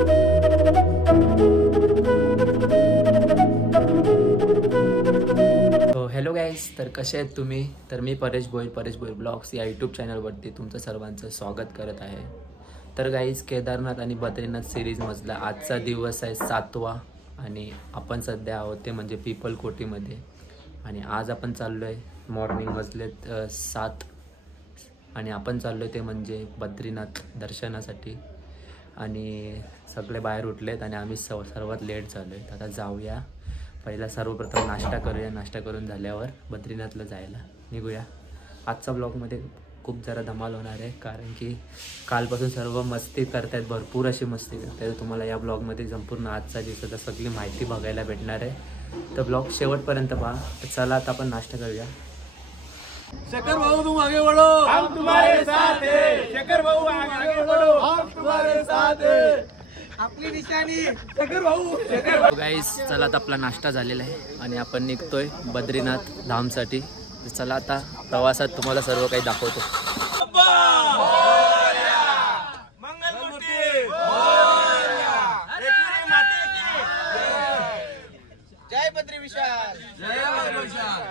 Hello guys, तर कसे आहेत तुम्ही? तर मी परेश भोईर ब्लॉग्स या यूट्यूब चॅनलवरती तुमचं सर्वांचं स्वागत करत आहे. तर गाईज, केदारनाथ आणि बद्रीनाथ सिरीजमधला आजचा दिवस आहे 7वा आणि आपण सध्या आहोत ते म्हणजे पिपलकोटीमध्ये. आणि आज आपण चाललो आहे मॉर्निंग वाजलेत 7 आणि आपण चाललो आहे ते म्हणजे बद्रीनाथ दर्शनासाठी. आणि सगळे बाहेर उठलेत आणि आम्ही सर्वात लेट झालो आहे. आता जाऊया, पहिला सर्वप्रथम नाश्ता करूया. नाश्ता करून झाल्यावर बद्रीनाथला जायला निघूया. आजच्या ब्लॉगमध्ये खूप जरा धमाल होणार आहे, कारण की कालपासून सर्व मस्ती करतायत, भरपूर अशी मस्ती करतायत. तुम्हाला या ब्लॉगमध्ये संपूर्ण आजचा दिवसाचा सगळी माहिती बघायला भेटणार आहे. तर ब्लॉग शेवटपर्यंत पहा. तर चला आता आपण नाश्ता करूया. शेखर भाऊ तुम आगे बढ़ो, हम तुम्हारे साथ हैं. शेखर भाऊ आगे बढ़ो, हम तुम्हारे साथ हैं. आपली निशाणी शेखर भाऊ. गाईस, चला आता आपला नाश्ता झालेला आहे आणि आपण निघतोय बद्रीनाथ धामसाठी. चला आता प्रवासात तुम्हाला सर्व काही दाखवतो. जय बद्री विशाल, जय बद्री विशाल.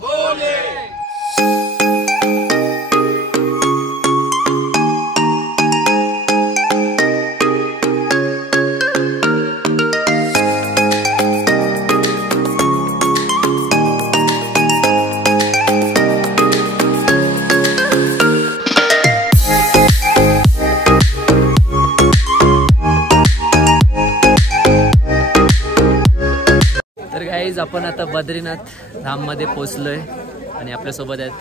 बोले. आपण आता बद्रीनाथ धाम मध्ये पोहोचलोय आणि आपल्या सोबत आहेत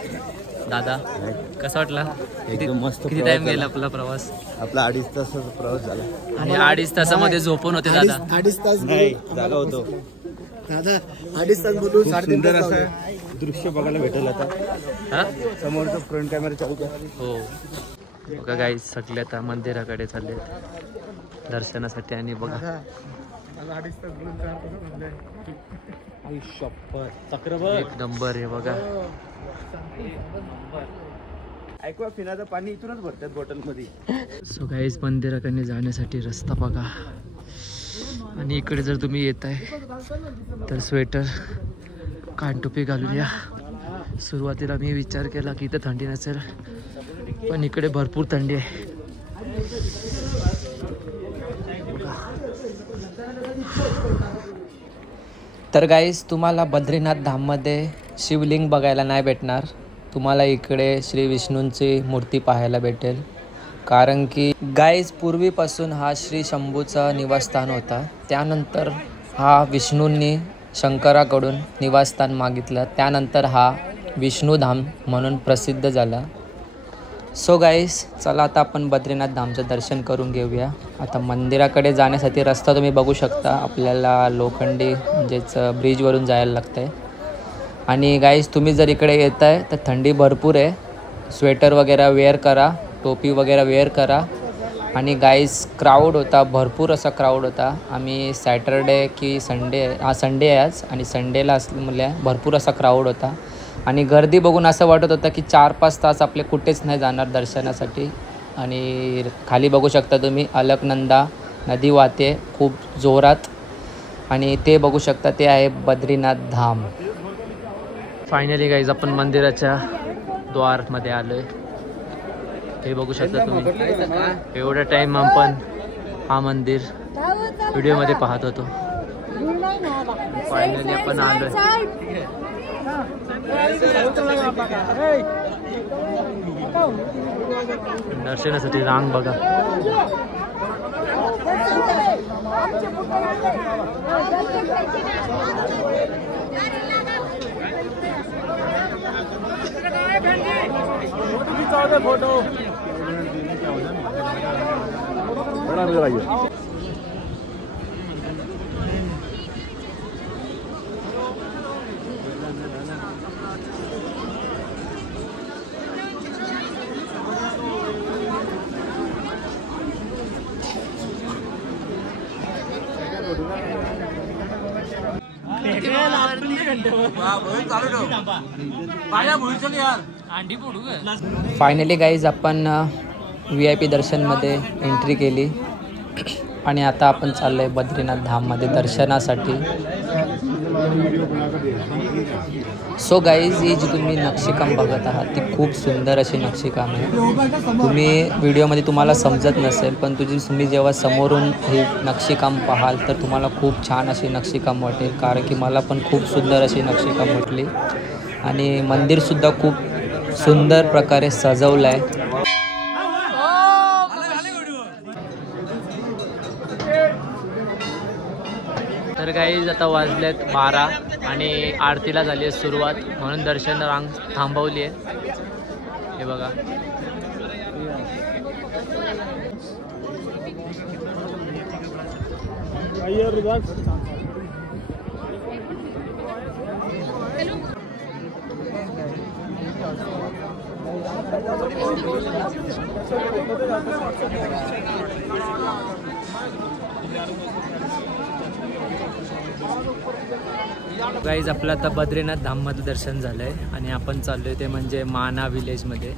दादा. कसा वाटला? एकदम मस्त. किती टाइम गेला आपला प्रवास? आपला 2.5 तासाचा प्रवास झाला आणि 2.5 तासामध्ये झोपून होते दादा. 2.5 तास नाही जागा होतो दादा. 2.5 तास बोलून 3.5 तास असं दृश्य बघायला भेटेल. आता समोरचा फ्रंट कॅमेरा चालू कर. हो बघा गाईस, सगळे आता मंदिराकडे चालले दर्शनासाठी. आणि बघा एक नंबर आहे बघा. ऐकवा, पिण्याचं पाणी इथूनच भरतात बॉटल मध्ये. सो गाईस, मंदिराकडे जाण्यासाठी रस्ता बघा. आणि इकडे जर तुम्ही येत आहे तर स्वेटर कानटोपी घालून या. सुरुवातीला मी विचार केला की इथं थंडी नसेल, पण इकडे भरपूर थंडी आहे. तर गाईस, तुम्हाला बद्रीनाथ धाममध्ये शिवलिंग बघायला नाही भेटणार. तुम्हाला इकडे श्री विष्णूंची मूर्ती पाहायला भेटेल, कारण की गाईस पूर्वीपासून हा श्री शंभूचा निवासस्थान होता. त्यानंतर हा विष्णूंनी शंकराकडून निवासस्थान मागितलं, त्यानंतर हा विष्णुधाम म्हणून प्रसिद्ध झाला. सो गाईस, चला आता आपण बद्रीनाथ धामचं दर्शन करून घेऊया. आता मंदिराकडे जाण्यासाठी रस्ता तुम्ही बघू शकता. आपल्याला लोखंडी म्हणजेच ब्रिजवरून जायला लागतं आहे. आणि गाईस, तुम्ही जर इकडे येत आहे तर थंडी भरपूर आहे. स्वेटर वगैरे वेअर करा, टोपी वगैरे वेअर करा. आणि गाईस, क्राऊड होता, भरपूर असा क्राऊड होता. आम्ही सॅटरडे की संडे संडे आहे आज, आणि संडेला असल्यामुळे भरपूर असा क्राऊड होता. आणि गर्दी बघून असं वाटत होतं की 4-5 तास आपले कुठेच नाही जाणार दर्शनासाठी. आणि खाली बघू शकता तुम्ही, अलकनंदा नदी वाहते खूप जोरात. आणि ते बघू शकता, ते आहे बद्रीनाथ धाम. फायनली गाईज, आपण मंदिराच्या द्वारमध्ये आलोय. हे बघू शकता तुम्ही. एवढा टाईम आपण हा मंदिर व्हिडिओमध्ये पाहत होतो. फायनली आपण आलोय. दर्शनासाठी रांग बघा. फोटो फायनली गाईज आपण VIP दर्शनमध्ये एंट्री केली आणि आता आपण चाललो आहे बद्रीनाथ धाममध्ये दर्शनासाठी. सो गाईज, ही जी तुम्ही नक्षीकाम बघत आहात ती खूप सुंदर अशी नक्षीकाम आहे. तुम्ही व्हिडिओमध्ये तुम्हाला समजत नसेल, पण तुम्ही जेव्हा समोरून ही नक्षीकाम पाहाल तर तुम्हाला खूप छान अशी नक्षीकाम वाटेल. कारण की मला पण खूप सुंदर अशी नक्षीकाम वाटली. आणि मंदिरसुद्धा खूप सुंदर प्रकारे सजवलं आहे. तर गाईज आता वाजलेत 12 आणि आरतीला झाली आहे सुरुवात, म्हणून दर्शन रांग थांबवली आहे. हे बघा, गाईज आपलं आता बद्रीनाथ धाममध्ये दर्शन झालं आहे आणि आपण चाललो आहे ते म्हणजे माना विलेजमध्ये,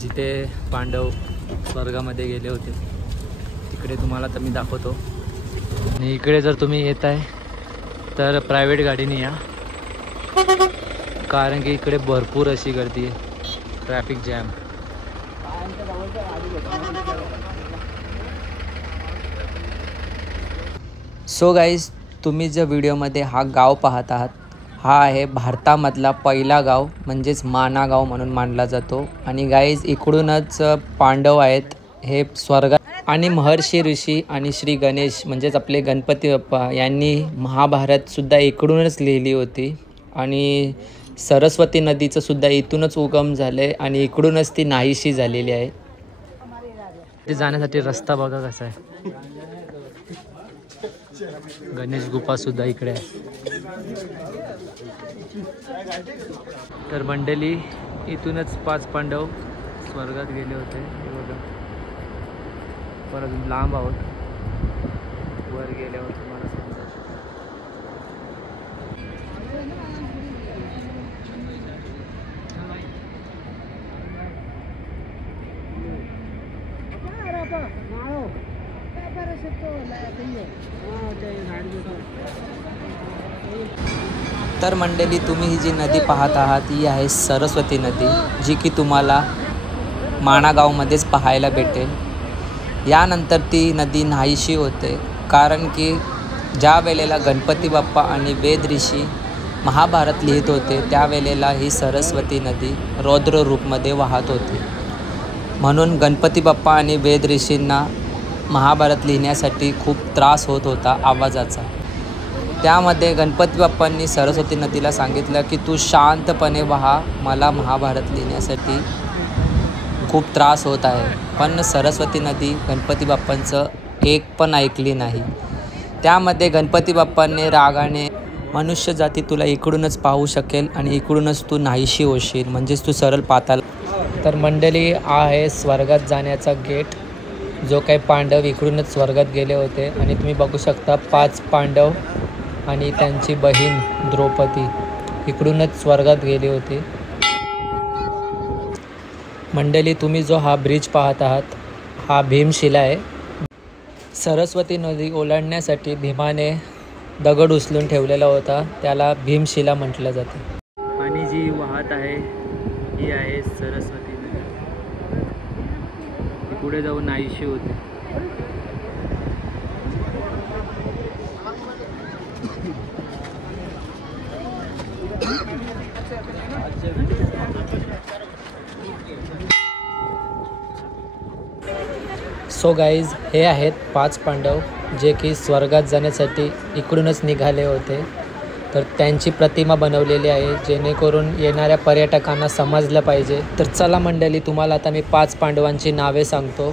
जिथे पांडव स्वर्गामध्ये गेले होते. तिकडे तुम्हाला तर मी दाखवतो. आणि इकडे जर तुम्ही येत आहे तर प्रायव्हेट गाडीने या, कारण की इकडे भरपूर अशी गर्दी आहे, ट्रॅफिक जॅम. सो गाईज, तुम्ही ज्या व्हिडिओमध्ये हा गाव पाहत आहात हा आहे भारतामधला पहिला गाव, म्हणजेच माना गाव म्हणून मानला जातो. आणि गाईज, इकडूनच पांडव आहेत हे स्वर्गात, आणि महर्षी ऋषी आणि श्री गणेश म्हणजेच आपले गणपती बाप्पा यांनी महाभारतसुद्धा इकडूनच लिहिली होती. आणि सरस्वती नदीचं सुद्धा इथूनच उगम झालं आहे आणि इकडूनच ती नाहीशी झालेली आहे. ते जाण्यासाठी रस्ता बघा कसा आहे. गणेश गुफा सुद्धा इकडे आहे. तर मंडळी, इथूनच 5 पांडव स्वर्गात गेले होते. हे बघा, परत लांब आहोत, वर गेल्यावर तुम्हाला समजा. तर मंडळी, तुम्ही ही जी नदी पाहत आहात ही आहे सरस्वती नदी, जी की तुम्हाला माना गावमध्येच पाहायला भेटेल. यानंतर ती नदी नाहीशी होते, कारण की ज्या वेळेला गणपती बाप्पा आणि वेद ऋषी महाभारत लिहित होते त्यावेळेला ही सरस्वती नदी रौद्र रूपमध्ये वाहत होती. म्हणून गणपती बाप्पा आणि वेद ऋषींना महाभारत लिहिण्यासाठी खूप त्रास होत होता आवाजाचा. त्यामध्ये गणपती बाप्पांनी सरस्वती नदीला सांगितलं की तू शांतपणे वहा, मला महाभारत लिहिण्यासाठी खूप त्रास होत आहे. पण सरस्वती नदी गणपती बाप्पांचं एक पण ऐकली नाही. त्यामध्ये गणपती बाप्पांनी रागाने, मनुष्य जाती तुला इकडूनच पाहू शकेल आणि इकडूनच तू नाहीशी होशील, म्हणजेच तू सरळ पाताल. तर मंडळी, आहे स्वर्गात जाण्याचा गेट, जो काही पांडव इकडूनच स्वर्गात गेले होते. आणि तुम्ही बघू शकता 5 पांडव आणि त्यांची बहीण द्रौपदी इकडूनच स्वर्गात गेली होती. मंडळी, तुम्ही जो हा ब्रिज पाहत आहात हा भीमशिला आहे. सरस्वती नदी ओलांडण्यासाठी भीमाने दगड उचलून ठेवलेला होता, त्याला भीमशिला म्हटलं जातं. आणि जी वाहत आहे ही आहे सरस्वती नदी. पुढे जाऊन नाहीशी होते. सो गाईज, हे आहेत 5 पांडव जे की स्वर्गात जाण्यासाठी इकडूनच निघाले होते. तर त्यांची प्रतिमा बनवलेली आहे, जेणेकरून येणाऱ्या पर्यटकांना समजलं पाहिजे. तर चला मंडळी, तुम्हाला आता मी 5 पांडवांची नावे सांगतो.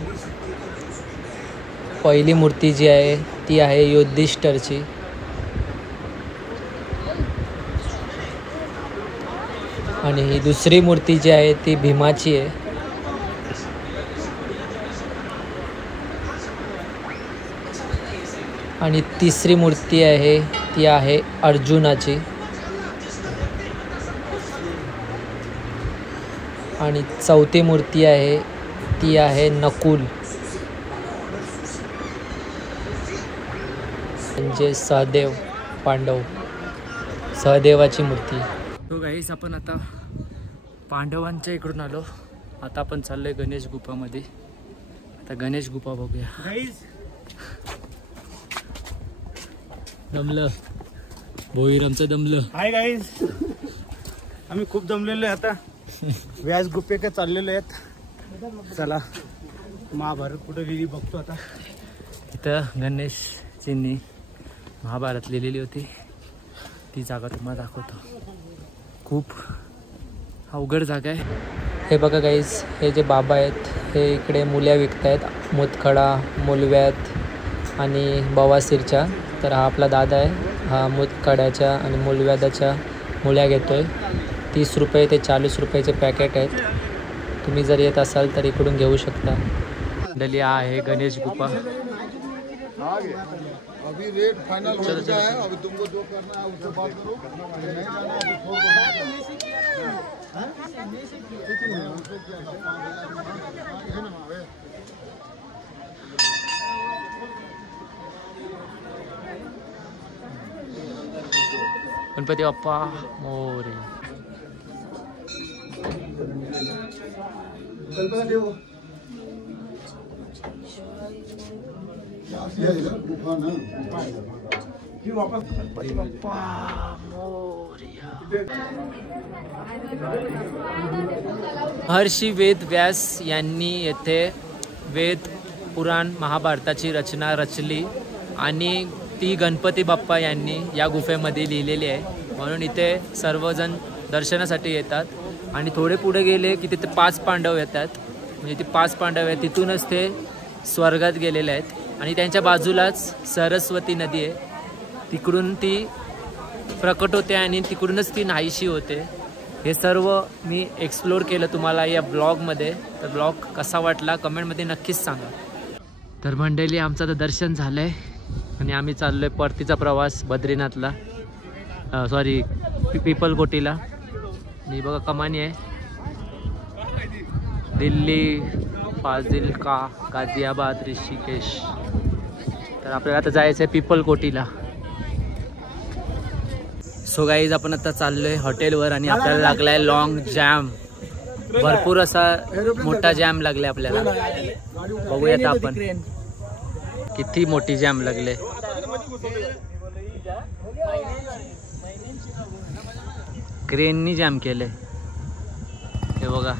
पहिली मूर्ती जी आहे ती आहे युधिष्ठिरची. आणि ही दुसरी मूर्ती जी आहे ती भीमाची आहे. आणि तिसरी मूर्ती आहे ती आहे अर्जुनाची. आणि चौथी मूर्ती आहे ती आहे नकुल. म्हणजे सहदेव पांडव, सहदेवाची मूर्ती. तो गाईस आपण आता पांडवांच्या इकडून आलो. आता आपण चाललोय गणेश गुफामध्ये. आता गणेश गुफा बघूया. दमलं भोईर आमचं दमलं. हाय गाईज, आम्ही खूप दमलेलो आहे आता. व्यास गुफेकडे चाललेलो आहेत. चला महाभारत कुठे लिहिली बघतो आता. इथं गणेशजींनी महाभारत लिहिलेली होती, ती जागा तुम्हाला दाखवतो. खूप अवघड जागा आहे. हे बघा गाईज, हे जे बाबा आहेत हे इकडे मुल्या विकत आहेत. मुतखडा, मुलव्यात आणि बवासीरच्या. तर हा आपला दादा आहे, हा मुतखड्याच्या आणि मुलव्यादाच्या मुल्या घेतोय. 30 रुपये ते 40 रुपयाचे पॅकेट आहेत. तुम्ही जर येत असाल तर इकडून घेऊ शकता. मंडळी आहे गणेश गुफा. अभी रेट फाइनल हो गया है. अभी तुमको जो करना है उससे बात करो. नहीं जाना है तो छोड़ दो. गणपती बाप्पा मोरया. महर्षी वेद व्यास यांनी येथे वेद पुराण महाभारताची रचना रचली आणि ती गणपती बाप्पा यांनी या गुफेमध्ये लिहिलेली आहे. म्हणून इथे सर्वजण दर्शनासाठी येतात. आणि थोडे पुढे गेले की तिथे 5 पांडव येतात. म्हणजे ते 5 पांडव आहेत, तिथूनच ते स्वर्गात गेलेले आहेत. आणि त्यांच्या बाजूलाच सरस्वती नदी आहे, तिकडून ती प्रकट होते आणि तिकडूनच ती नाहीशी होते. हे सर्व मी एक्सप्लोर केलं तुम्हाला या ब्लॉगमध्ये. तर ब्लॉग कसा वाटला कमेंटमध्ये नक्कीच सांगा. तर मंडळी आमचं तर दर्शन झालं आहे आणि आम्ही चाललो आहे परतीचा प्रवास बद्रीनाथला, सॉरी पिपलकोटीला. आणि बघा कमानी आहे, दिल्ली, फाजिल्का, गाझियाबाद, ऋषिकेश. तर आपल्याला आता जायचं आहे पिपलकोटीला. सो गाईज आपण आता चाललोय हॉटेलवर आणि आपल्याला लागलाय लॉंग जॅम. भरपूर असा मोठा जॅम लागलाय आपल्याला. बघूयात आपण किती मोठी जॅम लागले. क्रेननी जॅम केले हे बघा.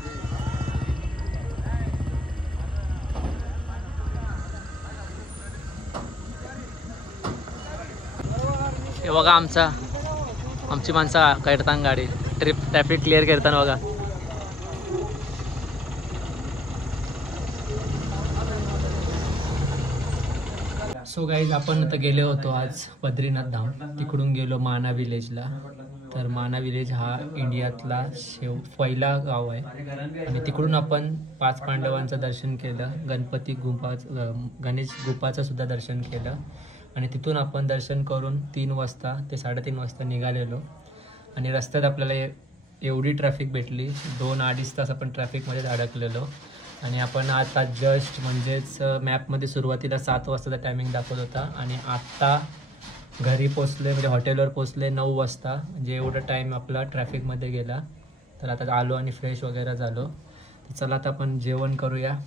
हे बघा आमची माणसं करताना गाडी ट्रॅफिक क्लिअर करताना बघा. सो गाईज आपण आता गेलो होतो आज बद्रीनाथ धाम. तिकडून गेलो माना विलेजला. तर माना विलेज हा इंडियातला पहिला गाव आहे. आणि तिकडून आपण 5 पांडवांचं दर्शन केलं. गणपती गणेश गुफाचं सुद्धा दर्शन केलं. आणि तिथून आपण दर्शन करून 3 वाजता ते 3:30 वाजता निघालेलो. आणि रस्त्यात आपल्याला एवढी ट्रॅफिक भेटली, 2-2.5 तास आपण ट्रॅफिकमध्येच अडकलेलो. आणि आपण आता जस्ट म्हणजेच मॅपमध्ये सुरुवातीला 7 वाजताचा टायमिंग दाखवत होता आणि आत्ता घरी पोचले, म्हणजे हॉटेलवर पोचले 9 वाजता. म्हणजे एवढा टाईम आपला ट्रॅफिकमध्ये गेला. तर आता आलो आणि फ्रेश वगैरे झालो. तर चला आता आपण जेवण करूया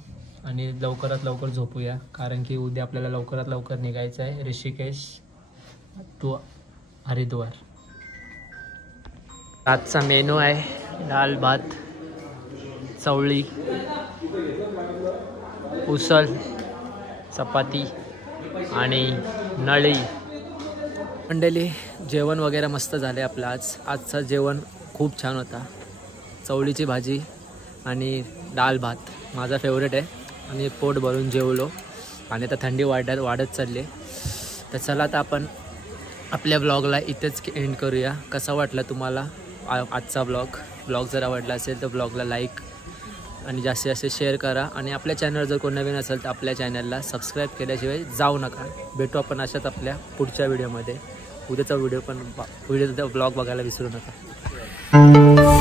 आणि लवकरात लवकर झोपूया, कारण की उद्या आपल्याला लवकरात लवकर निघायचं आहे ऋषिकेश टू हरिद्वार. आजचा मेनू आहे डाळ भात, चवळी, उसळ, चपाती आणि नळी. मंडळी जेवण वगैरे मस्त झाले आपलं. आजचं जेवण खूप छान होता. चवळीची भाजी आणि डाळ भात माझा फेवरेट आहे. आणि पोट भरून जेवलो आणि आता थंडी वाढत चालली. तर चला आता आपण आपल्या ब्लॉगला इथेच एंड करूया. कसा वाटला तुम्हाला आजचा ब्लॉग जर आवडला असेल तर ब्लॉगला लाईक आणि जास्तीत जास्त शेअर करा. आणि आपल्या चॅनल जर कोण नवीन असेल तर आपल्या चॅनलला सबस्क्राईब केल्याशिवाय जाऊ नका. भेटू आपण अशाच आपल्या पुढच्या व्हिडिओमध्ये. उद्याचा ब्लॉग बघायला विसरू नका.